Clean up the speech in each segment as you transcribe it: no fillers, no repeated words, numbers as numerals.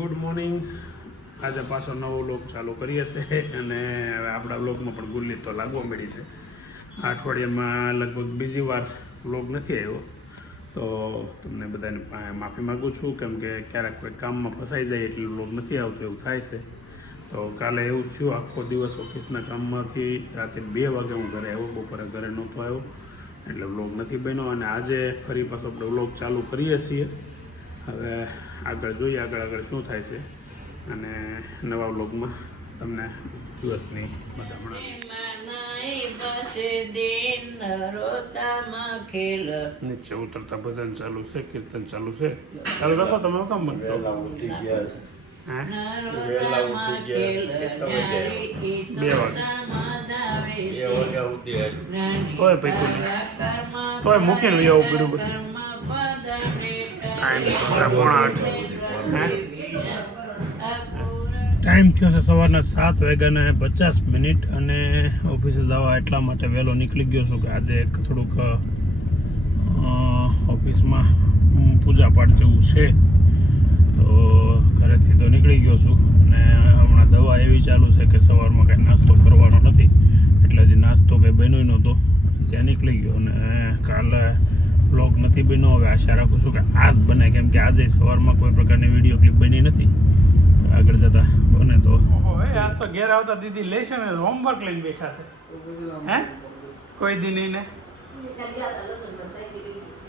Good morning. આજે પાછો નવો વ્લોગ ચાલુ કરીએ છીએ અને હવે આપણા વ્લોગમાં પણ ગુલ્લી તો લાગવા મળી છે. આ અઠવાડિયામાં લગભગ બીજી વાર વ્લોગ નથી આવ્યો, તો તમને બધાને માફી માગું છું, કેમ કે ક્યારેક કોઈ કામમાં ફસાઈ જાય એટલે વ્લોગ નથી આવતો એવું થાય છે. તો કાલે એવું થયું, આખો દિવસ ઓફિસના કામમાંથી રાતે 2 વાગે હું ઘરે આવ્યો, બપોરે ઘરે નહોતો આવ્યો એટલે વ્લોગ નથી બન્યો. અને આજે ફરી પાછો આપણે વ્લોગ ચાલુ કરીએ છીએ. હવે આગળ જોઈએ આગળ શું થાય છે, અને નવા વ્લોગમાં તમને દિવસની મજા મળે. નીચે ઉતરતા ભજન ચાલુ છે, કીર્તન ચાલુ છે. ચાલુ રાખો, તમે કામ બંધ કરો. 2 વાગે તોય પૈકું નહીં, તોય મૂકીને જવું પડ્યું. પછી ટાઈમ થયો છે સવારના 7 વાગ્યાના 50 અને ઓફિસે જવા એટલા માટે વહેલો નીકળી ગયો છું કે આજે થોડુંક ઓફિસમાં પૂજાપાઠ જેવું છે, તો ઘરેથી તો નીકળી ગયો છું. અને હમણાં દવા એવી ચાલુ છે કે સવારમાં કાંઈ નાસ્તો કરવાનો નથી, એટલે હજી નાસ્તો કંઈ બન્યો નહોતો, ત્યાં નીકળી ગયો. અને કાલે બ્લોગ નથી બન્યો. હવે આશા રાખું છું કે આજ બને, કેમ કે આજે સવારમાં કોઈ પ્રકારની વિડીયો ક્લિપ બની નથી. આગળ જતા બને તો. આજ તો ઘેર આવતા દીદી લેશે ને હોમવર્ક લઈને બેઠા છે. હે કોઈ દી નહીં ને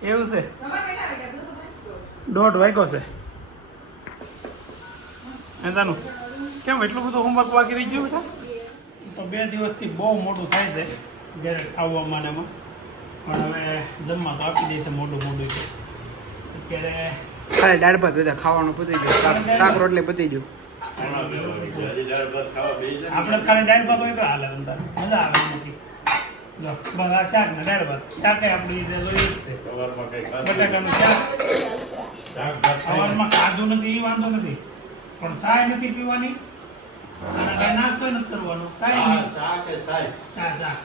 એવું છે? 1:30 વાગ્યો છે. એતાનું કેમ એટલું બધું હોમવર્ક બાકી રહી ગયું બેટા? તો 2 દિવસથી બહુ મોટું થાય છે ઘેર આવવામાં એમાં, પણ હવે જમવા તો આપી દે છે મોટું અત્યારે. ખાલી દાળ ભાત બધા ખાવાનું પતી ગયું, શાક રોટલી પતી ગયું. આપણે ખાલી દાળ ભાત હોય તો હાલે, મજા આવે નથી. બધા શાક ને દાળ ભાત, શાક આપણી લોહી છે, બટાકાનું શાક. સવારમાં ખાધું નથી એ વાંધો નથી, પણ ચાય નથી પીવાની અને કઈ નાસ્તો નથી કરવાનો, કાંઈ નહીં. ચા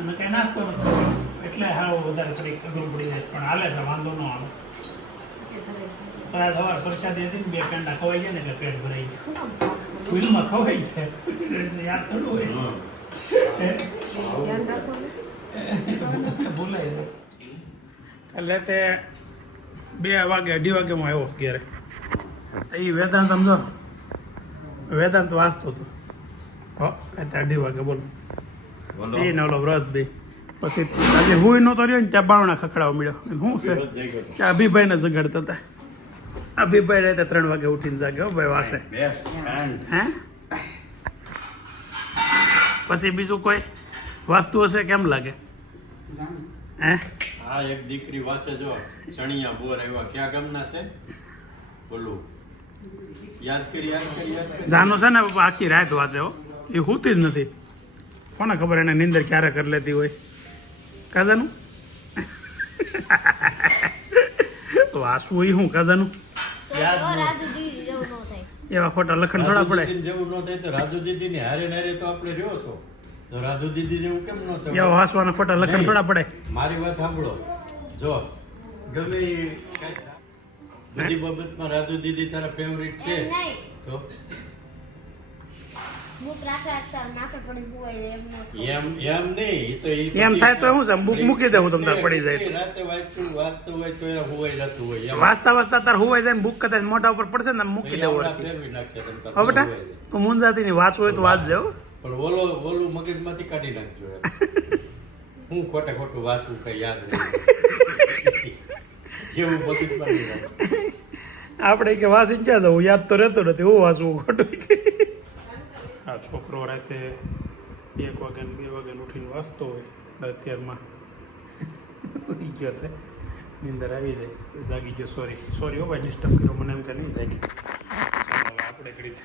અને કઈ નાસ્તો નથી કરવાનો, એટલે હાવ વધારે થોડીક અઘરું પડી જાય, પણ હાલે છે, વાંધો ન આવે. સવાર પ્રસાદી હતી ને 2 પેંડા ખવાઈ જાય ને એટલે પેટ ભરાઈ જાય. ફૂલમાં ખવાઈ જાય યાદ થોડું હોય, ભૂલાઈ જાય. એટલે તે 2 વાગે 2:30 વાગે હું આવ્યો ઘેરે. એ વેદાંત સમજો, વેદાંત વાંચતો હતો. અત્યારે 2:30 વાગે બોલો એ નવલો વ્રસ દે. પછી આજે હું નહોતો રહ્યો ને ત્યાં બાવણા ખખડાવા મળ્યો. શું છે કે અભિભાઈને જગાડતા હતા. અભિભાઈ રહેતા 3 વાગે ઉઠીને જાગ્યો ભાઈ વાસે. હે પછી બીજું કોઈ વાસ્તુ હશે કેમ લાગે? હે હા, એક દીકરી વાંચે જો ચણિયા બોર આવ્યા, ક્યાં ગામના છે બોલું, યાદ કરી. જાનો છે ને આખી રાત વાંચે હો, એ હોતી જ નથી. કોને ખબર એને નીંદર ક્યારે કરી લેતી હોય. કાજાનું વાસવું એ શું કાજાનું એવા ખોટા લખણ થોડા પડે. જેવું ન થાય તો રાજુ દીદી ને હારે નારે તો આપણે રહ્યો છો, તો રાજુ દીદી જેવું કેમ ન થાય? એવા વાસવાના ખોટા લખણ થોડા પડે. મારી વાત સાંભળો, જો ગમે બધી બાબતમાં રાજુ દીદી તારા ફેવરિટ છે તો એમ નહીં તો એમ થાય તો શું છે, બુક મૂકી દેવું તમને પડી જાય તો. રાતે વાંચતું હોય તો હુવાઈ જતું હોય, વાંચતા વાંચતા તાર હુવાઈ જાય ને બુક કદાચ મોઢા ઉપર પડશે ને મૂકી દેવું. ફેરવી નાખશે તમે. હવે બેટા તું મુંજાતી નહીં, વાંચવું હોય તો વાંચજો. પણ ઓલું મગજમાંથી કાઢી નાખજો. હું ખોટું વાંચવું કઈ યાદ રહે કેવું મગજમાં. આપણે કે વાંચી ક્યાં જવું, યાદ તો રહેતો નથી. હું વાંચવું ખોટું. આ છોકરો રાતે 1 વાગે ને 2 વાગે ઉઠીને વાંચતો હોય, અત્યારમાં ગયો છે, નીંદર આવી જાય, જાગી ગયો. સોરી હો ભાઈ, ડિસ્ટર્બ કર્યો મને, એમ કે નહીં જાગી. આપણે ઘડીક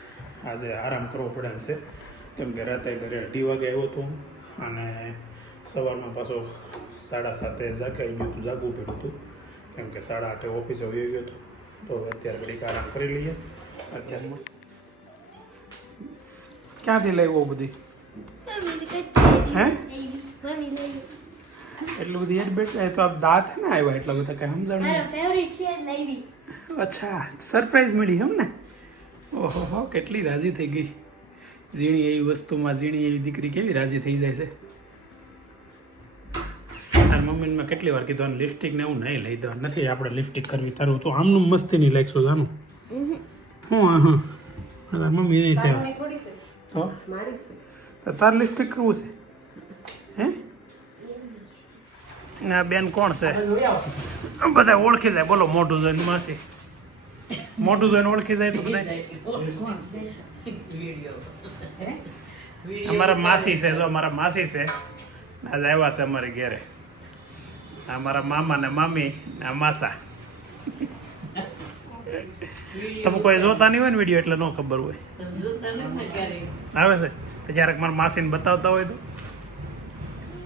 આજે આરામ કરવો પડે એમ છે, કેમ કે રાતે ઘરે 2:30 વાગે આવ્યો હતો અને સવારમાં પાછો 7:30 જાગાઈ ગયું હતું, જાગવું પડ્યું હતું, કેમ કે 8:30 ઓફિસે વહી ગયો હતો. તો અત્યારે ઘડીક આરામ કરી લઈએ. અત્યારમાં ક્યાંથી લાવ્યો બધી? હે એટલું બધી એડ બેટ તો દાંત ને આવ્યા એટલા બધા કઈ સમજણ. અચ્છા સરપ્રાઈઝ મળી એમ ને? ઓહો હો, કેટલી રાજી થઈ ગઈ. ઝીણી એવી વસ્તુમાં ઝીણી એવી દીકરી કેવી રાજી થઈ જાય છે. તાર મમ્મીને મેં કેટલી વાર કીધું આને લિપસ્ટિક ને એવું નહીં લઈ દો, નથી આપણે લિપસ્ટિક કરવી. તારું તો આમનું મસ્તી નહીં લાગશો જાનું. હું હા તાર મમ્મી નહીં થાય તો તાર લિપસ્ટિક કરવું છે હે? ના બેન કોણ છે? બધા ઓળખી જાય. બોલો મોઢું જોઈને માસી, મોઢું જોઈને ઓળખી જાય તો બધા અમારા માસી છે. જો અમારા માસી છે, આજે આવ્યા છે અમારે ઘેરે. અમારા મામા ને મામી ને માસા. તમે કોઈ જોતા નહીં હોય ને વિડીયો એટલે ન ખબર હોય. આવે છે તો ક્યારેક મારા માસીને બતાવતા હોય તો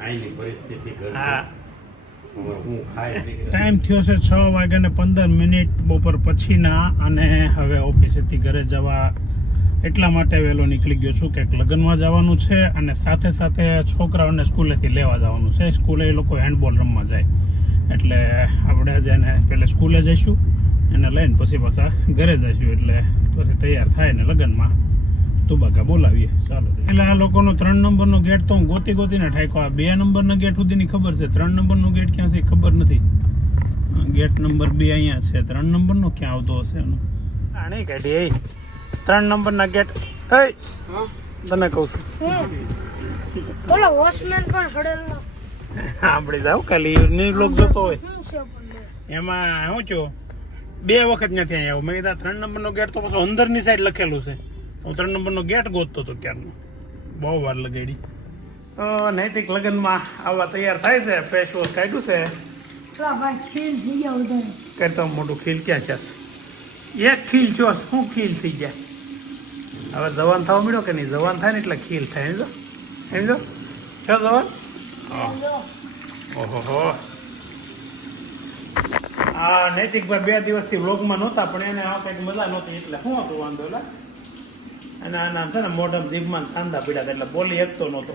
અહીંની પરિસ્થિતિ હા. હું ખાય ટાઈમ થયો છે 6:15 બપોર પછીના, અને હવે ઓફિસેથી ઘરે જવા એટલા માટે વહેલો નીકળી ગયો છું કે લગ્નમાં જવાનું છે, અને સાથે સાથે છોકરાઓને સ્કૂલેથી લેવા જવાનું છે. સ્કૂલે એ લોકો હેન્ડબોલ રમવા જાય, એટલે આપણે જઈને પહેલે સ્કૂલે જઈશું, એને લઈને પછી પાછા ઘરે જઈશું. એટલે પછી તૈયાર થાય ને લગ્નમાં તુબાકા બોલાવીએ. ચાલો એટલે આ લોકોનો 3 નંબરનો ગેટ તો હું ગોતીને ઠાક્યો. આ 2 નંબરના ગેટ સુધીની ખબર છે, 3 નંબરનો ગેટ ક્યાં છે ખબર નથી. ગેટ નંબર 2 અહીંયા છે, 3 નંબરનો ક્યાં આવતો હશે એનો? આ નહીં કાઢી 3 નંબરના ગેટ. તને કહું છું બોલો વોચમેન પણ હડેલનો સાંભળી જાવ. ખાલી ન્યૂઝ લોક જોતો હોય એમાં શું છું 2 વખત ત્યાંથી આવ્યો. મેં કીધા 3 નંબરનો ગેટ તો પછી અંદરની સાઈડ લખેલું છે. હું 3 નંબરનો ગેટ ગોતતો હતો ક્યારનો, બહુ વાર લગાડી. નૈતિક લગ્નમાં આવવા તૈયાર થાય છે, ફેસ વોશ કાઢ્યું છે. ભાઈ ખીલ થઈ ગયા ઉધર કરતા મોટું ખીલ ક્યાં છે? એક ખીલ છો, શું ખીલ થઈ જાય? હવે જવાન થવા મળ્યો કે નહીં? જવાન થાય ને એટલે ખીલ થાય. સમજો છો જવાન? ઓહો આ નૈતિકભાઈ 2 દિવસથી વ્લોગમાં નહોતા, પણ એને આ કંઈક મજા નહોતી એટલે શું હતું વાંધો લા. અને આના છે ને મોઢમ જીભમાં સાંધા પીડા હતા, એટલે બોલી શકતો નહોતો,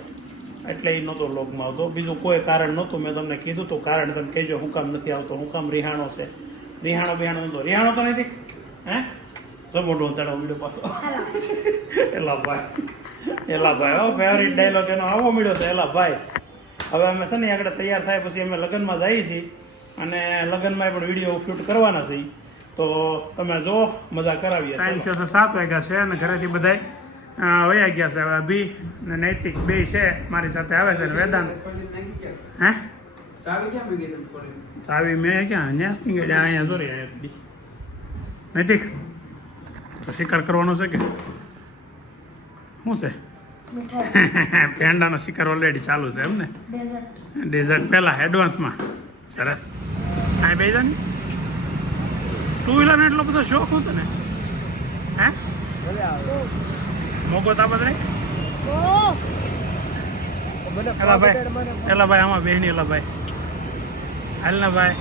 એટલે એ નહોતો વ્લોગમાં આવતો. બીજું કોઈ કારણ નહોતું. મેં તમને કીધું તું કારણ, તમે કહેજો હું કામ નથી આવતો, હું કામ રિહાણો છે. રિહાણો નહોતો. રિહાણો તો નથી હે? તો મોઢું ઉતાડો મળ્યો પાછો. એલા ભાઈ હો, ફેવરિટ ડાયલોગ એનો આવો મળ્યો તો. એલા ભાઈ હવે અમે છે ને આગળ તૈયાર થાય પછી અમે લગ્નમાં જઈએ છીએ, અને લગ્નમાં પણ વિડીયો શૂટ કરવાના છે. તો તમે જો મજા કરાવીએ. ટાઈમ થયો છે 7 વાગ્યા છે, અને ઘરેથી બધા વયા ગયા છે. હવે અભી ને નૈતિક 2 છે મારી સાથે આવે છે, ને વેદાંત. હે ચાવી મેં ક્યાં ન્યાસની ગઈ અહીંયા જોરી અહીંયા. નૈતિક તો શિકાર કરવાનો છે કે શું છે? પેંડાનો શિકાર ઓલરેડી ચાલુ છે એમ ને? ડેઝર્ટ પહેલા એડવાન્સમાં. સરસ. હા બે જા ને 2 વ્હીલર એટલો બધો શોખ હતો ને? હે મોકો તા બધે એલા ભાઈ આમાં બેહની. એલા ભાઈ હાલ ના ભાઈ.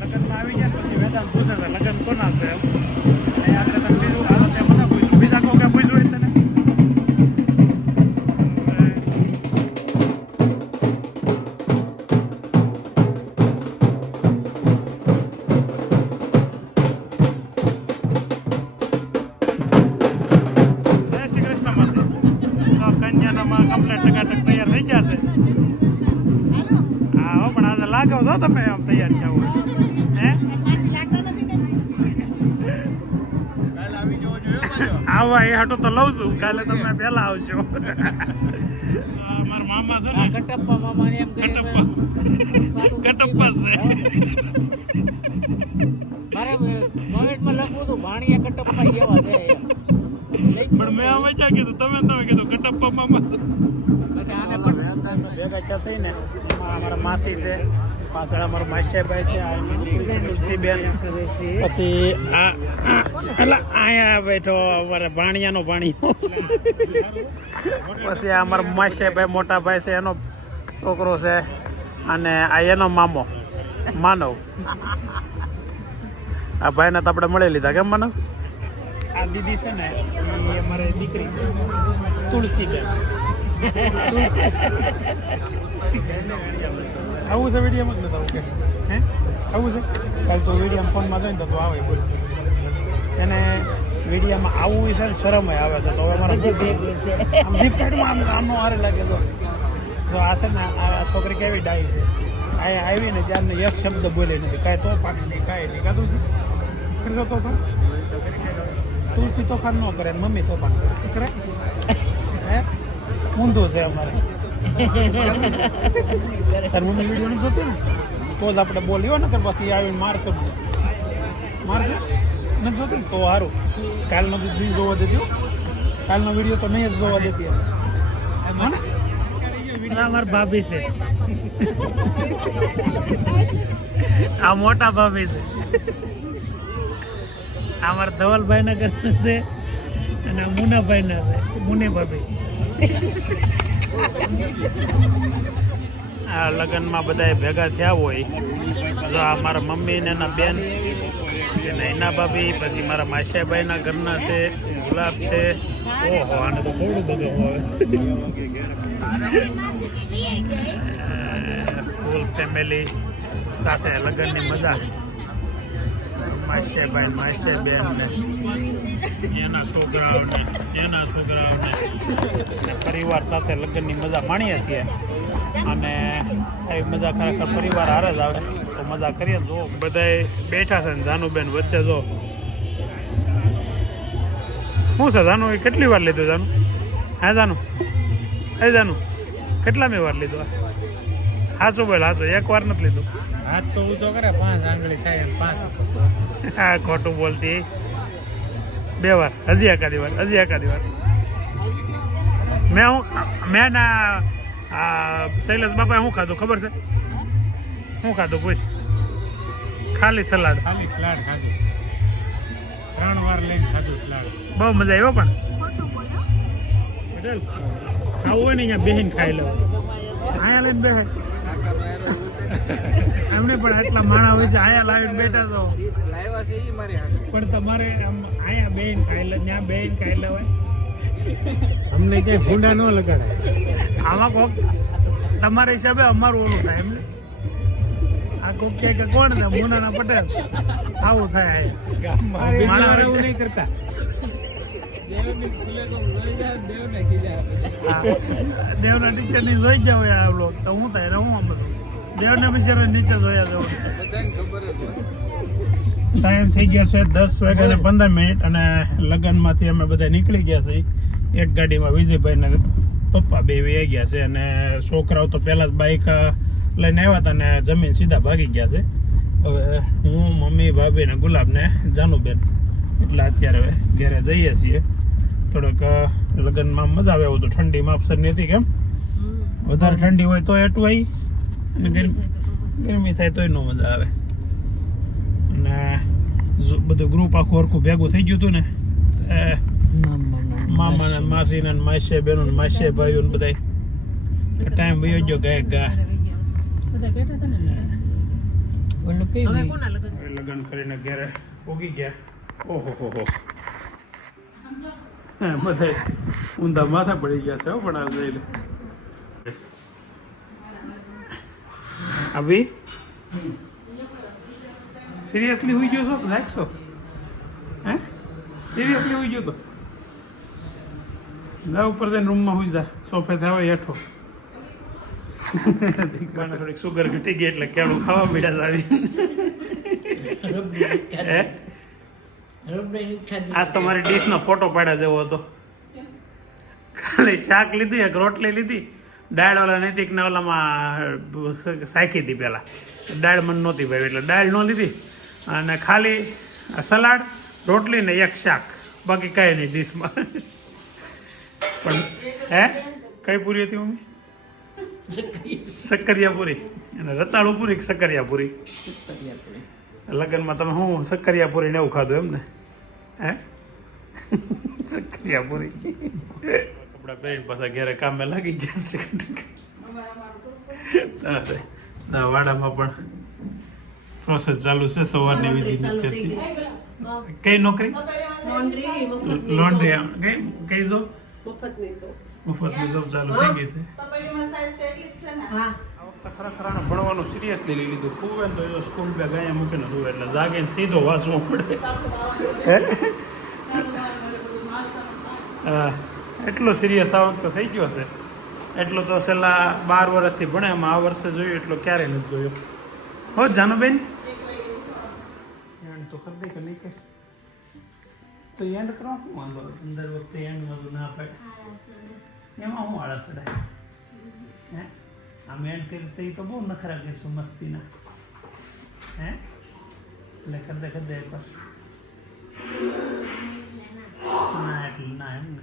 લગ્નમાં આવી ગયા પછી વેદાંત પૂછે છે લગ્ન કોના છે એમ. આગળ તમે બીજું હાલો ત્યાં મને પૂછ્યું, બીજા કોઈ કાંઈ પૂછ્યું હોય તને? લાગો છો તમે આમ તૈયાર થવું હે? આવા એ હાટો તો લઉં છું. કાલે તમે પહેલા આવશો. મારા મામા છે ને કટપ્પા મામા ને એમ કટપ્પા છે. મારે મોમેન્ટમાં લખવું હતું ભાણિયા કટપ્પા એવા છે પણ મેં હવે ક્યાં કીધું? તમે કીધું કટપ્પા મામા છે. આને પણ ભેગા ક્યાં થઈને અમારા માસી છે, પાછળ અમારો માસ્ટરભાઈ છે, તુલસીબેન, પછી આ એટલે અહીંયા બેઠો અમારે ભાણિયાનો ભાણિયો, પછી આ અમારો માસ્ટરભાઈ મોટા ભાઈ છે એનો છોકરો છે, અને આ એનો મામો માનવ. આ ભાઈને તો આપણે મળી લીધા કેમ માનવ? આ દીદી છે ને એ અમારી દીકરી છે તુલસીબેન. આવું છે વિડીયોમાં જ નથી આવું કે હે આવું છે કાલ તો વિડીયો ફોનમાં જોઈને તો આવે બોલ એને વિડીયોમાં આવું છે ને શરમ આવે છે તો હવે મારા આમ જીપ કાઢમાં આમનો હારે લાગે તો આ છે ને આ છોકરી કેવી ડાઈ છે આ આવી ને ત્યારને એક શબ્દ બોલે નથી કાંઈ તોફાન નહીં કાંઈ નહીં કાધું છે કરજો તોફાન તુલસી તોફાન ન કરે ને મમ્મી તોફાન કરે હે ઊંધું છે અમારે તાર મમ્મી વિડીયો નથી જોતી ને તો જ આપણે બોલ્યો ને તો પછી આવીને મારશે નથી જોતી ને તો સારું કાલનો બી જોવા દેતી કાલનો વિડીયો તો નહીં જ જોવા દેતી અમારા ભાભી છે આ મોટા ભાભી છે અમારા ધવલભાઈ ના ઘરના છે અને મુનાભાઈ ના છે મુની ભાભી આ લગ્નમાં બધા ભેગા થયા હોય જો આ મારા મમ્મી ને એના બેન પછી નૈના ભાભી પછી મારા માસિયાભાઈ ના ઘરના છે ગુલાબ છે ઓહો આને તો થોડું બધું આવે ફૂલ ફેમિલી સાથે લગ્નની મજા માસિયાભાઈ માસિયાબેન ને એના છોકરાઓને પરિવાર સાથે લગ્નની મજા માણીએ છીએ અને એ મજા ખરેખર પરિવાર હારે જ આવે તો મજા કરીએ જો બધાય બેઠા છે ને જાનુબેન વચ્ચે જો શું છે જાનુ એ કેટલી વાર લીધું જાનુ હા જાનુ કેટલા મેં વાર લીધું હાચું બોલ હાચું એક વાર નથી લીધું હાથ તો ઊંચો કરે 5 આંગળી થાય એમ 5 હા ખોટું બોલતી 2 વાર હજી એકાદી વાર મેં ના શૈલેષ બાપાએ શું ખાધું ખબર છે શું ખાધું પૂછ ખાલી સલાડ ખાધું 3 વાર લઈને ખાધું સલાડ બહુ મજા આવ્યો પણ ખાવું હોય ને અહીંયા બેહીને ખાઈ લો અહીંયા લઈને બેહે એમને પણ આટલા માણા હોય છે અહીંયા લાવીને બેઠા તો પણ તમારે આમ અહીંયા બેહીને ખાઈ લે ત્યાં બેહીને ખાઈ લેવાય અમને ક્યાંય ભૂંડા ન લગાડાય આમાં કોક તમારા હિસાબે અમારું ઓલું થાય એમને આ કોક કહે કે કોણ છે મુનાના પટેલ આવું થાય મારા એવું નહીં કરતા દેવના ટીચર ની જોઈ જાવ આ બ્લોગ તો હું થાય ને હું આમ બધું દેવના બિચારા નીચે જોયા જવું ટાઈમ થઈ ગયા છે 10:15 અને લગ્નમાંથી અમે બધા નીકળી ગયા છે એક ગાડીમાં વિજયભાઈ ને પપ્પા બે વહી ગયા છે અને છોકરાઓ તો પહેલા જ બાઇક લઈને આવ્યા હતા અને જમીન સીધા ભાગી ગયા છે હવે હું મમ્મી ભાભી ને ગુલાબ ને જાનુબેન એટલે અત્યારે હવે ઘરે જઈએ છીએ થોડોક લગ્નમાં મજા આવે એવું તો ઠંડીમાં અપસરની હતી કેમ વધારે ઠંડી હોય તો અટવાઈ અને ગરમી થાય તોય ન મજા આવે અને બધું ગ્રુપ આખું હરખું ભેગું થઈ ગયું હતું ને મામા ને માસી ને માસીયા બેનો ને માસીયા ભાઈઓ ને બધા ટાઈમ વયો ગયો ગા લગ્ન કરીને ઘરે ઉગી ગયા ઓહો હો બધા ઊંધા માથા પડી ગયા છે પણ આ જોઈ લે અભી સિરિયસલી હોઈ ગયો છો લાગશો હે સિરિયસલી હોઈ ગયો તો જા ઉપર જઈને રૂમમાં હોઈ જા સોફે થાવે હેઠો દીકરાને થોડીક સુગર ઘટી ગઈ એટલે કેળું ખાવા મળ્યા આવી હે આજ તમારી ડીશનો ફોટો પાડ્યા જેવો હતો ખાલી શાક લીધી એક રોટલી લીધી દાળ વાળા નૈતિક ના ઓલામાં સાખી હતી પહેલા દાળ મને નહોતી ભાઈ એટલે દાળ ન લીધી અને ખાલી સલાડ રોટલી ને એક શાક બાકી કાંઈ નહીં ડીશમાં પણ હે કઈ પૂરી હતી મમ્મી શક્કરિયા પૂરી અને રતાળુ પૂરી શક્કરિયા પૂરી લગ્નમાં તમે શું શક્કરિયા પૂરી ને એવું ખાધું એમ ને હે શક્કરિયા પૂરી કપડા પહેરીને પાછા ઘરે કામે લાગી જશે વાડામાં પણ પ્રોસેસ ચાલુ છે સવારની વિધિ નીચેથી કઈ નોકરી લોન્ડ્રી કઈ જોબ મફતની જોબ ચાલુ થઈ ગઈ છે તો ખરેખર આને ભણવાનું સિરિયસલી લઈ લીધું. ખૂબ તો એ સ્કૂલ બેગ અહીંયા મૂકીને હતું એટલે જાગીને સીધો વાંચવો પડે. હા, એટલો સિરિયસ આ વખતે થઈ ગયો છે. એટલો તો છેલ્લા 12 વર્ષથી ભણે, એમાં આ વર્ષે જોયું એટલો ક્યારેય નથી જોયો. હો જાનુબેન એન્ડ તો કરી દે કે નહીં કે તો એન્ડ કરો શું વાંધો અંદર વખતે એન્ડ વાંધો ના પાડે એમાં હું આળસ ચડાય હે આમ એન્ડ કરી તો બહુ નખરા કરીશું મસ્તીના હે એટલે કરી દે એકવાર ના એટલે ના એમ ને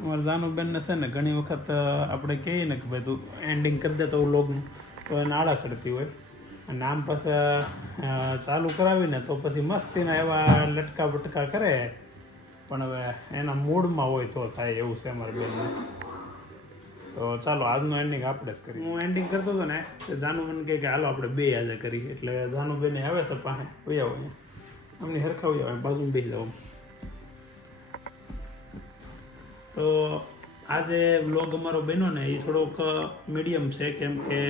અમારે જાનુબેનને છે ને ઘણી વખત આપણે કહીએ ને કે ભાઈ તું એન્ડિંગ કરી દે તો વ્લોગનું તો એને આળસ ચડતી હોય અને આમ પછી ચાલુ કરાવીને તો પછી મસ્તીના એવા લટકા બટકા કરે પણ હવે એના મૂડમાં હોય તો થાય એવું છે અમારા બેનને. તો ચાલો આજનું એન્ડિંગ આપણે જ કરીએ. હું એન્ડિંગ કરતો હતો ને તો જાનુબેન કહે કે હાલો આપણે બે આજે કરીએ એટલે જાનુબેન આવે છે પાસે વહી આવો અહીંયા અમને હરખા વહી આવે બાજુ બેસી જાવ. તો આજે વ્લોગ અમારો બન્યો ને એ થોડોક મીડિયમ છે કેમ કે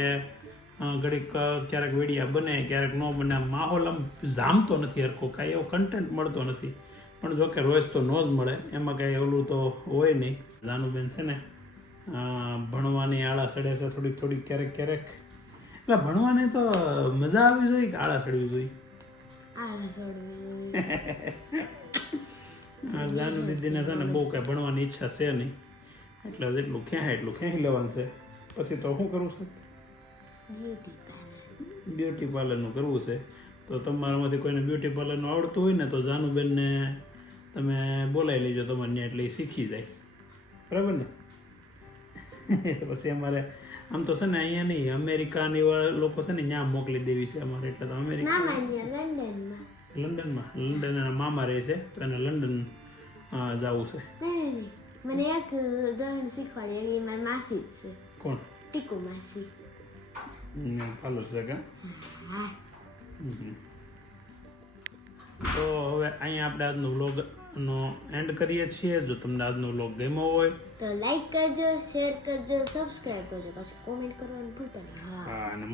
ઘડીક ક્યારેક વિડીયા બને ક્યારેક ન બને. માહોલ આમ જામતો નથી હરખો, કાંઈ એવો કન્ટેન્ટ મળતો નથી. પણ જો કે રોજ તો ન જ મળે એમાં કાંઈ ઓલું તો હોય નહીં. જાનુબેન છે ને ભણવાની આળા સડે છે થોડીક ક્યારેક એટલે ભણવાની તો મજા આવવી જોઈએ કે આળા સડવી જોઈએ? જાનુ દીદીને છે ને બહુ કાંઈ ભણવાની ઈચ્છા છે નહીં એટલે જેટલું ખેંચાય એટલું ખેંચી લેવાનું છે. પછી તો શું કરવું છે? બ્યુટી પાર્લરનું કરવું છે. તો તમારામાંથી કોઈને બ્યુટી પાર્લરનું આવડતું હોય ને તો જાનુબેનને તમે બોલાવી લેજો તમારે ત્યાં એટલે એ શીખી જાય. બરાબર ને? પછી અમારે આમ તો છે ને અહીંયા નહીં અમેરિકાની લોકો છે ને ત્યાં મોકલી દેવી છે અમારે એટલે તો અમેરિકા લંડનમાં એના મામા રહે છે તો એને લંડન જવું છે. મને એક જણ શીખવાડી એની મારી માસી જ છે. કોણ? ટીકુ માસી. પાર્લર છે કે? તો હવે અહીંયા આપણે આજનો વ્લોગનો એન્ડ કરીએ છીએ. જો તમને આજનો વ્લોગ ગમ્યો હોય તો લાઈક કરજો, શેર કરજો, સબસ્ક્રાઇબ કરજો, પાછું કોમેન્ટ કરવાનું ભૂલતા નહીં. હા અને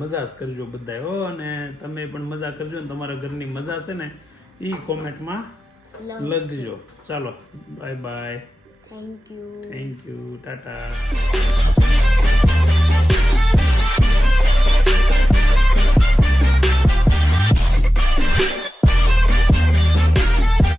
મજા જ કરજો બધાય હો. અને તમે પણ મજા કરજો ને તમારા ઘરની મજા છે ને એ કોમેન્ટમાં લખજો. ચાલો bye bye. Thank you. Tata.